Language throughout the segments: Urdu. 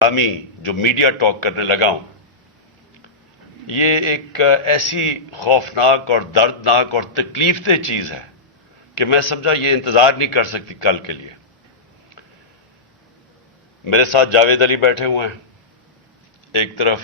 جو میڈیا ٹاک کرنے لگا ہوں، یہ ایک ایسی خوفناک اور دردناک اور تکلیف دہ چیز ہے کہ میں سمجھا یہ انتظار نہیں کر سکتی کل کے لیے۔ میرے ساتھ جاوید علی بیٹھے ہوئے ہیں، ایک طرف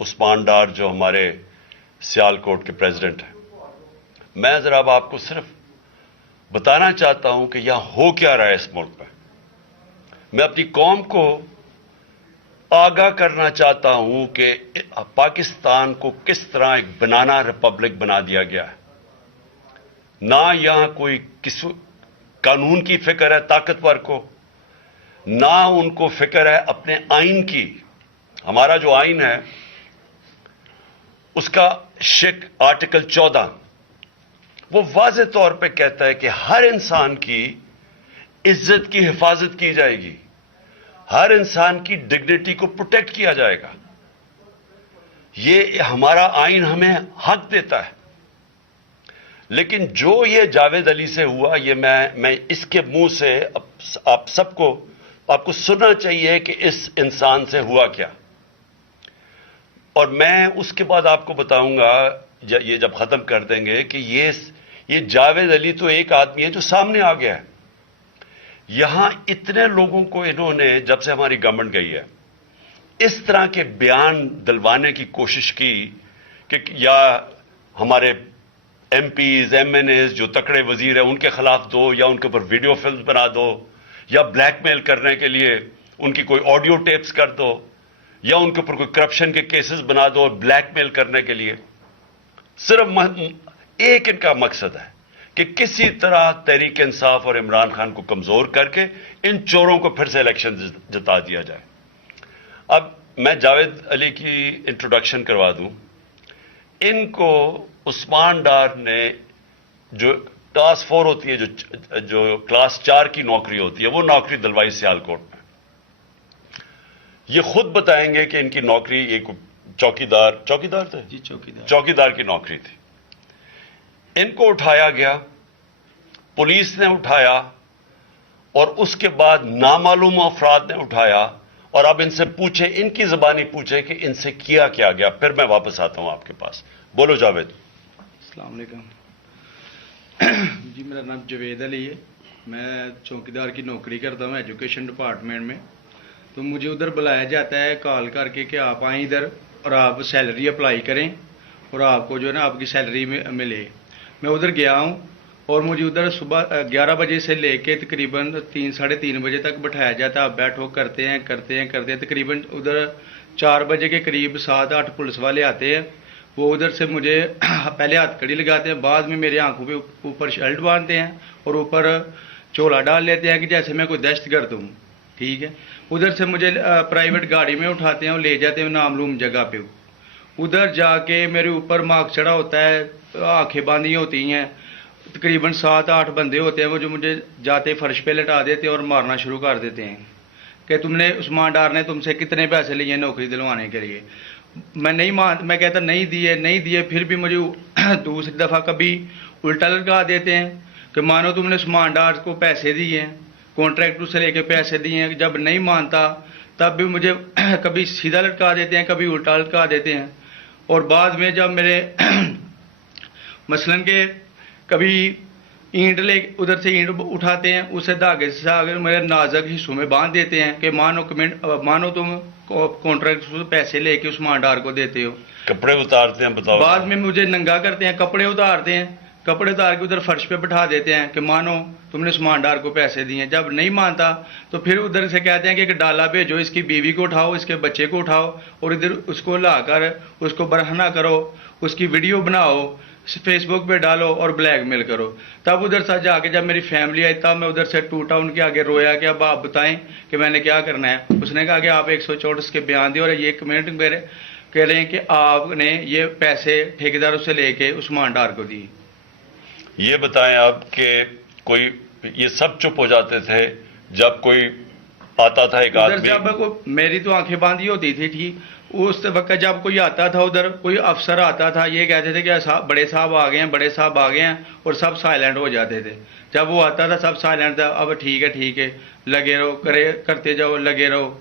عثمان ڈار جو ہمارے سیال کوٹ کے پریزیڈنٹ ہیں۔ میں ذرا اب آپ کو صرف بتانا چاہتا ہوں کہ یہاں ہو کیا رہا ہے اس ملک میں۔ میں اپنی قوم کو آگاہ کرنا چاہتا ہوں کہ پاکستان کو کس طرح ایک بنانا ریپبلک بنا دیا گیا ہے۔ نہ یہاں کوئی قانون کی فکر ہے طاقتور کو، نہ ان کو فکر ہے اپنے آئین کی۔ ہمارا جو آئین ہے اس کا آرٹیکل 14 وہ واضح طور پہ کہتا ہے کہ ہر انسان کی عزت کی حفاظت کی جائے گی، ہر انسان کی ڈگنیٹی کو پروٹیکٹ کیا جائے گا۔ یہ ہمارا آئین ہمیں حق دیتا ہے۔ لیکن جو یہ جاوید علی سے ہوا، یہ میں اس کے منہ سے آپ کو سننا چاہیے کہ اس انسان سے ہوا کیا، اور میں اس کے بعد آپ کو بتاؤں گا یہ جب ختم کر دیں گے کہ یہ جاوید علی تو ایک آدمی ہے جو سامنے آ گیا ہے۔ یہاں اتنے لوگوں کو انہوں نے جب سے ہماری گورنمنٹ گئی ہے اس طرح کے بیان دلوانے کی کوشش کی کہ یا ہمارے MPs MNAs جو تکڑے وزیر ہیں ان کے خلاف دو، یا ان کے اوپر ویڈیو فلم بنا دو، یا بلیک میل کرنے کے لیے ان کی کوئی آڈیو ٹیپس کر دو، یا ان کے اوپر کوئی کرپشن کے کیسز بنا دو اور بلیک میل کرنے کے لیے۔ صرف ایک ان کا مقصد ہے کہ کسی طرح تحریک انصاف اور عمران خان کو کمزور کر کے ان چوروں کو پھر سے الیکشن جتا دیا جائے۔ اب میں جاوید علی کی انٹروڈکشن کروا دوں۔ ان کو عثمان ڈار نے جو ٹاسک 4 ہوتی ہے، جو کلاس 4 کی نوکری ہوتی ہے، وہ نوکری دلوائی سیال کوٹ میں۔ یہ خود بتائیں گے کہ ان کی نوکری ایک چوکیدار تھے، جی چوکیدار کی نوکری تھی۔ ان کو اٹھایا گیا، پولیس نے اٹھایا، اور اس کے بعد نامعلوم افراد نے اٹھایا، اور اب ان سے پوچھے، ان کی زبانی پوچھے کہ ان سے کیا گیا۔ پھر میں واپس آتا ہوں آپ کے پاس۔ بولو جاوید۔ السلام علیکم جی، میرا نام جاوید علی ہے، میں چوکیدار کی نوکری کرتا ہوں ایجوکیشن ڈپارٹمنٹ میں۔ تو مجھے ادھر بلایا جاتا ہے کال کر کے کہ آپ آئیں ادھر اور آپ سیلری اپلائی کریں اور آپ کو جو ہے نا آپ کی سیلری ملے۔ میں ادھر گیا ہوں اور مجھے ادھر صبح 11 بجے سے لے کے تقریباً 3-3:30 بجے تک بٹھایا جاتا ہے۔ آپ بیٹھو، کرتے ہیں تقریباً ادھر 4 بجے کے قریب 7-8 پولیس والے آتے ہیں۔ وہ ادھر سے مجھے پہلے ہاتھ کڑی لگاتے ہیں، بعد میں میرے آنکھوں پہ اوپر شرٹ باندھتے ہیں اور اوپر چولا ڈال لیتے ہیں کہ جیسے میں کوئی دہشت گرد ہوں، ٹھیک ہے۔ ادھر سے مجھے پرائیویٹ گاڑی میں اٹھاتے ہیں اور لے جاتے ہیں نامعلوم جگہ پہ۔ ادھر جا کے میرے اوپر مارک چڑھا ہوتا ہے، آنکھیں باندھی ہوتی ہیں، تقریباً 7-8 بندے ہوتے ہیں وہ جو مجھے جاتے فرش پہ لٹا دیتے اور مارنا شروع کر دیتے ہیں کہ تم نے عثمان ڈار نے تم سے کتنے پیسے لیے نوکری دلوانے کے لیے۔ میں کہتا نہیں دیے، پھر بھی مجھے دوسری دفعہ کبھی الٹا لٹکا دیتے ہیں کہ مانو تم نے عثمان ڈار کو پیسے دیے ہیں، کانٹریکٹر سے لے کے پیسے دیے ہیں۔ جب نہیں مانتا تب بھی مجھے کبھی سیدھا لٹکا دیتے ہیں، کبھی الٹا لٹکا دیتے ہیں۔ اور بعد میں جب میرے مثلاً کہ کبھی اینٹ ادھر سے اینٹ اٹھاتے ہیں، اسے دھاگے سے اگر میرے نازک حصوں میں باندھ دیتے ہیں کہ مانو تم کانٹریکٹ سے پیسے لے کے عثمان ڈار کو دیتے ہو۔ کپڑے اتارتے ہیں، بتاؤ۔ بعد میں مجھے ننگا کرتے ہیں، کپڑے اتارتے ہیں، کپڑے اتار کے ادھر فرش پہ بٹھا دیتے ہیں کہ مانو تم نے عثمان ڈار کو پیسے دیے ہیں۔ جب نہیں مانتا تو پھر ادھر سے کہتے ہیں کہ ایک ڈالا بھیجو، اس کی بیوی کو اٹھاؤ، اس کے بچے کو اٹھاؤ اور ادھر اس کو لا کر اس کو برہنہ کرو، اس کی ویڈیو بناؤ، فیس بک پہ ڈالو اور بلیک میل کرو۔ تب ادھر سے جا کے جب میری فیملی آئی تب میں ادھر سے ٹوٹا، ان کے آگے رویا کہ اب آپ بتائیں کہ میں نے کیا کرنا ہے۔ اس نے کہا کہ آپ 134 کے بیان دیں اور یہ کمنٹ میرے کہہ رہے ہیں کہ آپ نے یہ پیسے ٹھیکیداروں سے لے کے عثمان ڈار کو دی۔ یہ بتائیں آپ کہ کوئی یہ سب چپ ہو جاتے تھے جب کوئی آتا تھا ایک آدمی؟ جب میری تو آنکھیں باندھی ہوتی تھی، ٹھیک، اس وقت جب کوئی آتا تھا ادھر، کوئی افسر آتا تھا، یہ کہتے تھے کہ بڑے صاحب آ گئے ہیں اور سب سائلنٹ ہو جاتے تھے۔ جب وہ آتا تھا سب سائلنٹ تھا، اب ٹھیک ہے لگے رہو، کرتے جاؤ، لگے رہو۔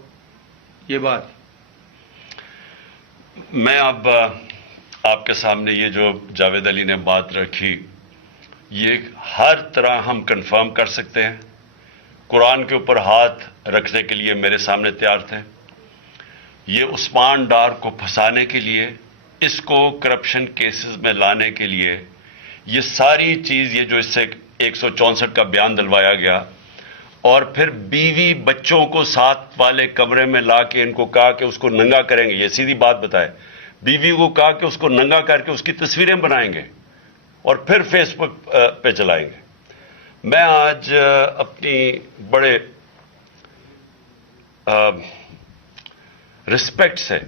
یہ بات؟ میں اب آپ کے سامنے یہ جو جاوید علی نے بات رکھی، یہ ہر طرح ہم کنفرم کر سکتے ہیں. قرآن کے اوپر ہاتھ رکھنے کے لیے میرے سامنے تیار تھے. یہ عثمان ڈار کو پھنسانے کے لیے، اس کو کرپشن کیسز میں لانے کے لیے، یہ ساری چیز، یہ جو اس سے 164 کا بیان دلوایا گیا، اور پھر بیوی بچوں کو ساتھ والے کمرے میں لا کے ان کو کہا کہ اس کو ننگا کریں گے. یہ سیدھی بات بتائے، بیوی کو کہا کہ اس کو ننگا کر کے اس کی تصویریں بنائیں گے اور پھر فیس بک پہ چلائیں گے. میں آج اپنی بڑے رسپیکٹ سے،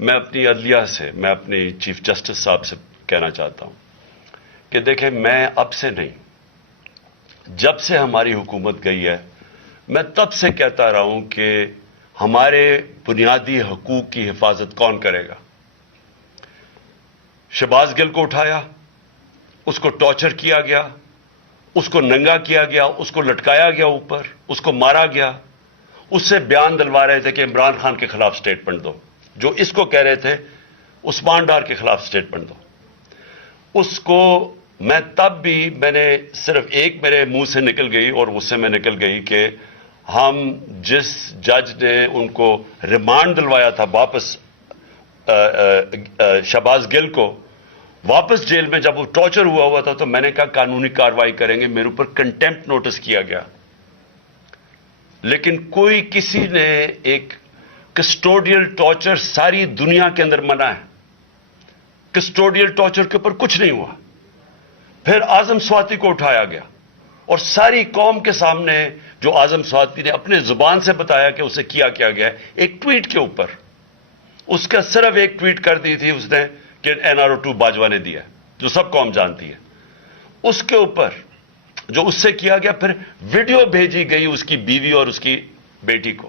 میں اپنی عدلیہ سے، میں اپنی چیف جسٹس صاحب سے کہنا چاہتا ہوں کہ دیکھیں، میں اب سے نہیں، جب سے ہماری حکومت گئی ہے، میں تب سے کہتا رہا ہوں کہ ہمارے بنیادی حقوق کی حفاظت کون کرے گا. شہباز گل کو اٹھایا، اس کو ٹارچر کیا گیا، اس کو ننگا کیا گیا، اس کو لٹکایا گیا اوپر، اس کو مارا گیا. اس سے بیان دلوا رہے تھے کہ عمران خان کے خلاف سٹیٹمنٹ دو، جو اس کو کہہ رہے تھے عثمان ڈار کے خلاف سٹیٹمنٹ دو. اس کو میں تب بھی، میں نے صرف ایک میرے منہ سے نکل گئی اور غصے میں نکل گئی کہ ہم جس جج نے ان کو ریمانڈ دلوایا تھا واپس، شہباز گل کو واپس جیل میں، جب وہ ٹارچر ہوا تھا، تو میں نے کہا قانونی کارروائی کریں گے. میرے اوپر کنٹیمپٹ نوٹس کیا گیا، لیکن کوئی کسی نے ایک کسٹوڈیل ٹارچر ساری دنیا کے اندر منع ہے. کسٹوڈیل ٹارچر کے اوپر کچھ نہیں ہوا. پھر اعظم سواتی کو اٹھایا گیا اور ساری قوم کے سامنے جو اعظم سواتی نے اپنے زبان سے بتایا کہ اسے کیا گیا ہے، ایک ٹویٹ کے اوپر، اس کا صرف ایک ٹویٹ کر دی تھی اس نے کہ NRO2 باجوہ نے دیا، جو سب قوم جانتی ہے. اس کے اوپر جو اس سے کیا گیا، پھر ویڈیو بھیجی گئی اس کی بیوی اور اس کی بیٹی کو.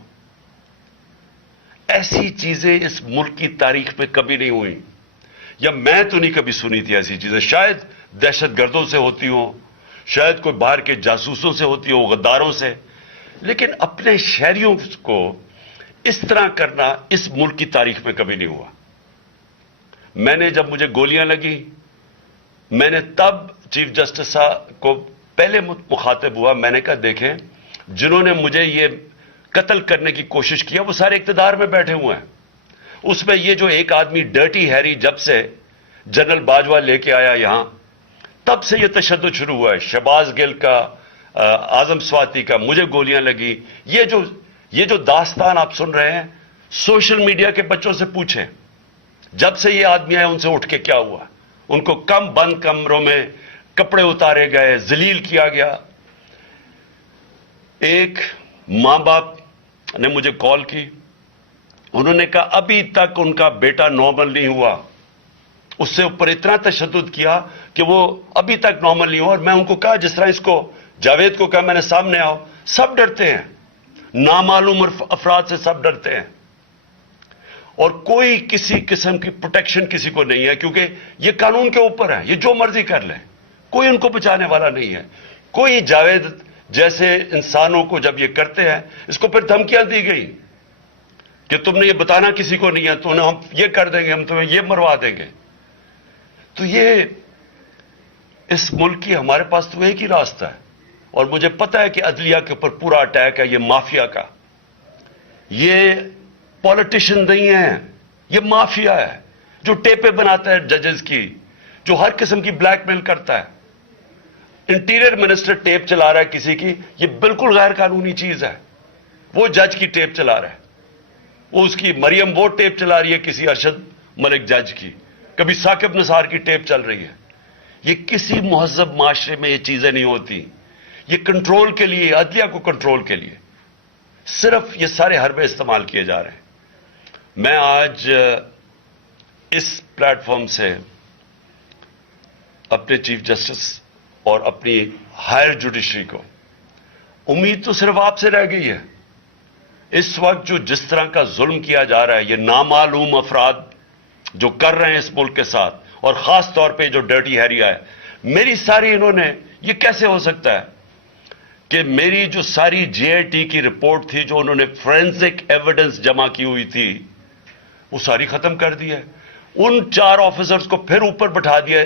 ایسی چیزیں اس ملک کی تاریخ میں کبھی نہیں ہوئی، یا میں تو نہیں کبھی سنی تھی ایسی چیزیں. شاید دہشت گردوں سے ہوتی ہوں، شاید کوئی باہر کے جاسوسوں سے ہوتی ہو، غداروں سے، لیکن اپنے شہریوں کو اس طرح کرنا اس ملک کی تاریخ میں کبھی نہیں ہوا. میں نے، جب مجھے گولیاں لگی، میں نے تب چیف جسٹس صاحب کو پہلے مخاطب ہوا. میں نے کہا دیکھیں، جنہوں نے مجھے یہ قتل کرنے کی کوشش کیا وہ سارے اقتدار میں بیٹھے ہوئے ہیں. اس میں یہ جو ایک آدمی ڈرٹی ہیری جب سے جنرل باجوہ لے کے آیا یہاں، تب سے یہ تشدد شروع ہوا ہے. شہباز گل کا، اعظم سواتی کا، مجھے گولیاں لگی. یہ جو داستان آپ سن رہے ہیں، سوشل میڈیا کے بچوں سے پوچھیں، جب سے یہ آدمی آئے ان سے اٹھ کے کیا ہوا. ان کو بند کمروں میں کپڑے اتارے گئے، ذلیل کیا گیا. ایک ماں باپ نے مجھے کال کی، انہوں نے کہا ابھی تک ان کا بیٹا نارمل نہیں ہوا. اس سے اوپر اتنا تشدد کیا کہ وہ ابھی تک نارمل نہیں ہوا. اور میں ان کو کہا، جس طرح اس کو جاوید کو کہا میں نے سامنے آؤ، سب ڈرتے ہیں، نامعلوم افراد سے سب ڈرتے ہیں، اور کوئی کسی قسم کی پروٹیکشن کسی کو نہیں ہے، کیونکہ یہ قانون کے اوپر ہے، یہ جو مرضی کر لیں، کوئی ان کو بچانے والا نہیں ہے. کوئی جاوید جیسے انسانوں کو جب یہ کرتے ہیں، اس کو پھر دھمکیاں دی گئی کہ تم نے یہ بتانا کسی کو نہیں ہے، تو ہم یہ کر دیں گے، ہم تمہیں یہ مروا دیں گے. تو یہ اس ملک کی، ہمارے پاس تو ایک ہی راستہ ہے، اور مجھے پتہ ہے کہ عدلیہ کے اوپر پورا اٹیک ہے، یہ مافیا کا. یہ پولیٹیشین نہیں ہے، یہ مافیا ہے جو ٹیپیں بناتا ہے ججز کی، جو ہر قسم کی بلیک میل کرتا ہے. انٹیریئر منسٹر ٹیپ چلا رہا ہے کسی کی، یہ بالکل غیر قانونی چیز ہے. وہ جج کی ٹیپ چلا رہا ہے، وہ اس کی مریم وہ ٹیپ چلا رہی ہے کسی ارشد ملک جج کی، کبھی ثاقب نثار کی ٹیپ چل رہی ہے. یہ کسی مہذب معاشرے میں یہ چیزیں نہیں ہوتی. یہ کنٹرول کے لیے، عدلیہ کو کنٹرول کے لیے صرف یہ سارے حربے استعمال کیے جا رہے ہیں. میں آج اس پلیٹ فارم سے اپنے چیف جسٹس اور اپنی ہائر جوڈیشری کو، امید تو صرف آپ سے رہ گئی ہے. اس وقت جو جس طرح کا ظلم کیا جا رہا ہے، یہ نامعلوم افراد جو کر رہے ہیں اس ملک کے ساتھ، اور خاص طور پہ جو ڈرٹی ہیریا ہے، میری ساری انہوں نے، یہ کیسے ہو سکتا ہے کہ میری جو ساری جے آئی ٹی کی رپورٹ تھی جو انہوں نے فورینسک ایویڈنس جمع کی ہوئی تھی وہ ساری ختم کر دی ہے. ان 4 آفیسرز کو پھر اوپر بٹھا دیا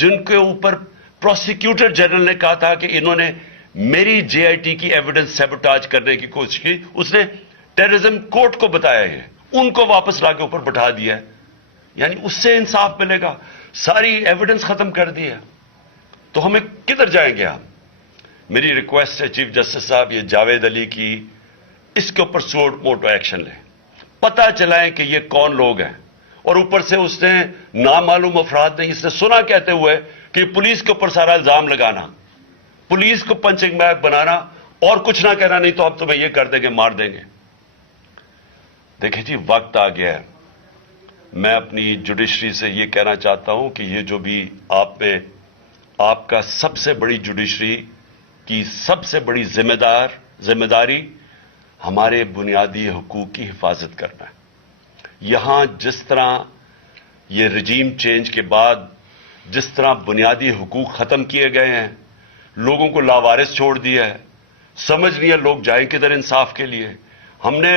جن کے اوپر پروسیکیوٹر جنرل نے کہا تھا کہ انہوں نے میری جے آئی ٹی کی ایویڈنس سیبوٹاج کرنے کی کوشش کی. اس نے ٹیررزم کورٹ کو بتایا ہے, ان کو واپس لا کے اوپر بٹھا دیا ہے. یعنی اس سے انصاف ملے گا. ساری ایویڈنس ختم کر دی ہے تو ہمیں کدھر جائیں گے ہم؟ میری ریکویسٹ ہے چیف جسٹس صاحب, یہ جاوید علی کی اس کے اوپر موٹو ایکشن لیں, پتہ چلائیں کہ یہ کون لوگ ہیں. اور اوپر سے اس نے نامعلوم افراد نے اس نے سنا کہتے ہوئے کہ پولیس کے اوپر سارا الزام لگانا, پولیس کو پنچنگ بیگ بنانا اور کچھ نہ کہنا, نہیں تو اب تمہیں یہ کر دیں گے, مار دیں گے. دیکھیں جی وقت آ گیا ہے. میں اپنی جوڈیشری سے یہ کہنا چاہتا ہوں کہ یہ جو بھی آپ کا سب سے بڑی جوڈیشری کی سب سے بڑی ذمہ داری ہمارے بنیادی حقوق کی حفاظت کرنا ہے. یہاں جس طرح یہ رجیم چینج کے بعد جس طرح بنیادی حقوق ختم کیے گئے ہیں, لوگوں کو لاوارث چھوڑ دیا ہے, سمجھ نہیں ہے لوگ جائیں کدھر انصاف کے لیے. ہم نے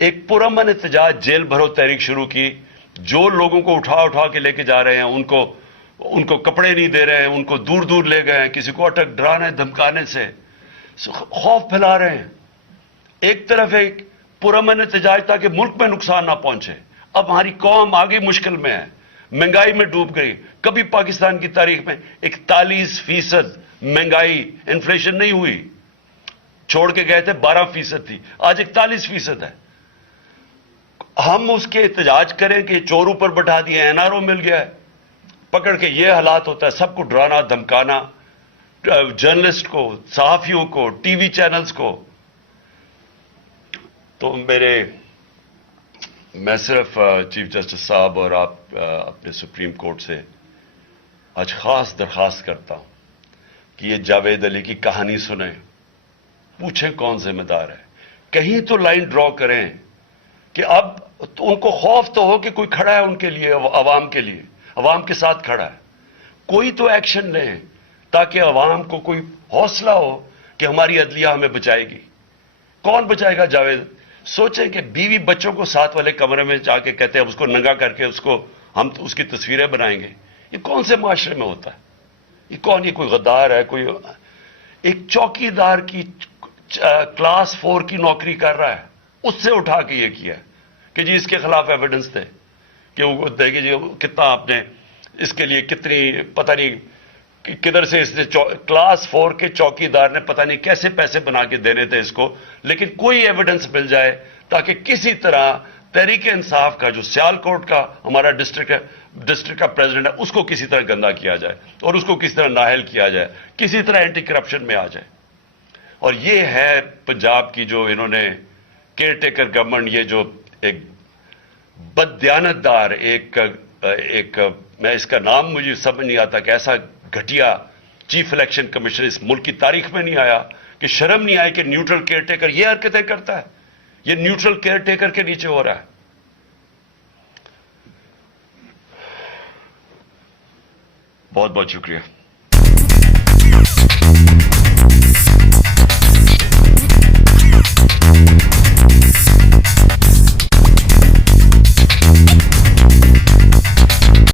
ایک پرامن احتجاج جیل بھرو تحریک شروع کی. جو لوگوں کو اٹھا کے لے کے جا رہے ہیں ان کو کپڑے نہیں دے رہے ہیں, ان کو دور دور لے گئے ہیں, کسی کو اٹک ڈرانے دھمکانے سے خوف پھیلا رہے ہیں. ایک طرف ایک پرامن احتجاج تاکہ ملک میں نقصان نہ پہنچے. اب ہماری قوم آگے مشکل میں ہے, مہنگائی میں ڈوب گئی. کبھی پاکستان کی تاریخ میں 41% مہنگائی انفلیشن نہیں ہوئی, چھوڑ کے گئے تھے 12% تھی, آج 41% ہے. ہم اس کے احتجاج کریں کہ چور اوپر بٹھا دیے, این آر او مل گیا ہے, پکڑ کے یہ حالات ہوتا ہے. سب کو ڈرانا دھمکانا, جرنلسٹ کو, صحافیوں کو, ٹی وی چینلز کو. تو میں صرف چیف جسٹس صاحب اور آپ اپنے سپریم کورٹ سے آج خاص درخواست کرتا ہوں کہ یہ جاوید علی کی کہانی سنیں, پوچھیں کون ذمہ دار ہے. کہیں تو لائن ڈرا کریں کہ اب ان کو خوف تو ہو کہ کوئی کھڑا ہے ان کے لیے, عوام کے لیے, عوام کے ساتھ کھڑا ہے. کوئی تو ایکشن لیں تاکہ عوام کو کوئی حوصلہ ہو کہ ہماری عدلیہ ہمیں بچائے گی. کون بچائے گا جاوید؟ سوچیں کہ بیوی بچوں کو ساتھ والے کمرے میں جا کے کہتے ہیں اس کو ننگا کر کے ہم اس کی تصویریں بنائیں گے. یہ کون سے معاشرے میں ہوتا ہے؟ یہ کون, یہ کوئی غدار ہے؟ کوئی ایک چوکی دار کی کلاس 4 کی نوکری کر رہا ہے, اس سے اٹھا کے یہ کیا کہ جی اس کے خلاف ایویڈنس دے کہ وہ دیکھیں جی کتنا آپ نے اس کے لیے کتنی پتہ نہیں کدھر سے اس نے کلاس 4 کے چوکی دار نے پتہ نہیں کیسے پیسے بنا کے دینے تھے اس کو, لیکن کوئی ایویڈنس مل جائے تاکہ کسی طرح تحریک انصاف کا جو سیالکوٹ کا ہمارا ڈسٹرکٹ کا پریزیڈنٹ ہے اس کو کسی طرح گندا کیا جائے اور اس کو کسی طرح نااہل کیا جائے, کسی طرح اینٹی کرپشن میں آ جائے. اور یہ ہے پنجاب کی جو انہوں نے کیئر ٹیکر گورنمنٹ, یہ جو ایک بددیانت دار ایک میں اس کا نام مجھے سمجھ نہیں آتا کہ ایسا گھٹیا چیف الیکشن کمیشن اس ملک کی تاریخ میں نہیں آیا کہ شرم نہیں آئی کہ نیوٹرل کیئر ٹیکر یہ حرکتیں کرتا ہے. یہ نیوٹرل کیئر ٹیکر کے نیچے ہو رہا ہے. بہت بہت شکریہ.